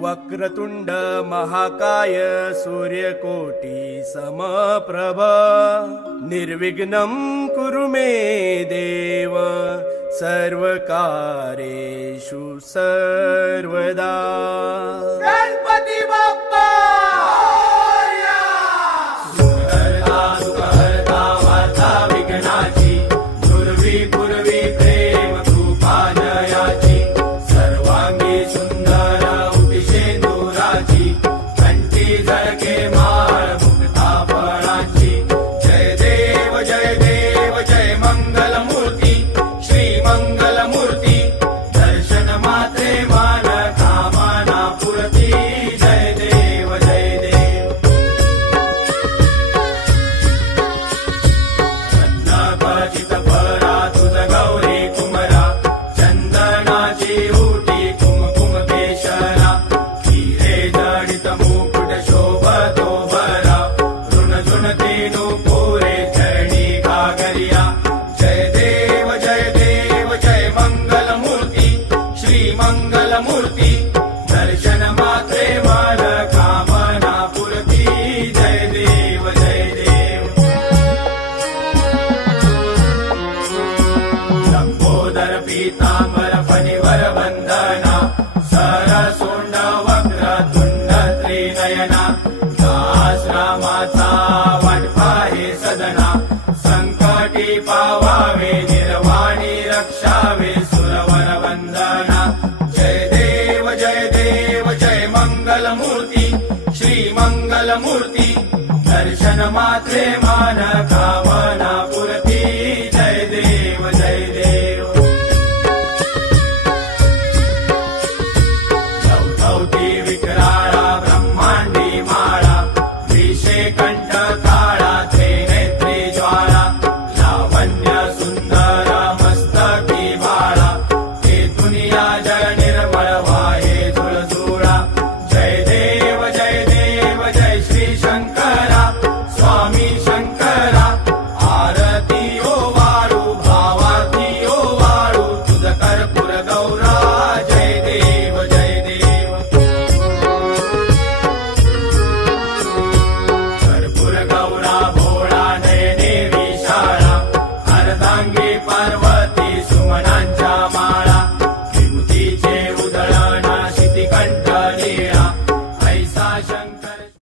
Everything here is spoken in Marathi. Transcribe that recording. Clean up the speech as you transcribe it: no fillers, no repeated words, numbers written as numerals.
वक्रतुंड महाकाय सूर्यकोटि समप्रभ निर्विघ्नं कुरु मे देव सर्वकार्येषु सर्वदा। गणपती बाप्पा सुखहर्ता सुखहर्ता वार्ता विघ्नाची पूर्वी पूर्वी प्रेम कृपा जयाची सर्वांगी सुंदर उतिशेंदुराची कंठी झळके माळ मुक्ता फळाची। जय देव जय देव जय मंगल मूर्ती श्री मंगल मूर्ती दर्शन मात्रे मान कामना पुरती। जय देव जय देव चंदनाचित परा तुझ गौरी कुमरा चंदनाची उटी कुमकुम केशरा हिरे जडित मुकुट शोभतो भरा ऋण झुणती नुपुरे चरणी घागरिया। जय देव जय देव जय मंगल मूर्ती श्री मंगल मूर्ती दर्शन मात्रे मान कामना पुरती। जय देव जय देव लंबोदर पीतांबर फणिवर वंदना सरसोंड वक्रतुंड त्रिनयना दास रामाचा वाटपा हे सदना संकटी पावावे निर्वाणी रक्षावे सुरवर वंदना। जय देव जय देव जय मंगल मूर्ती श्री मंगल मूर्ती दर्शन मात्रे मान कामना पुरती। जय देव जय देव लवलवती विकराळा ब्रह्मांडी माळा विषे कंठ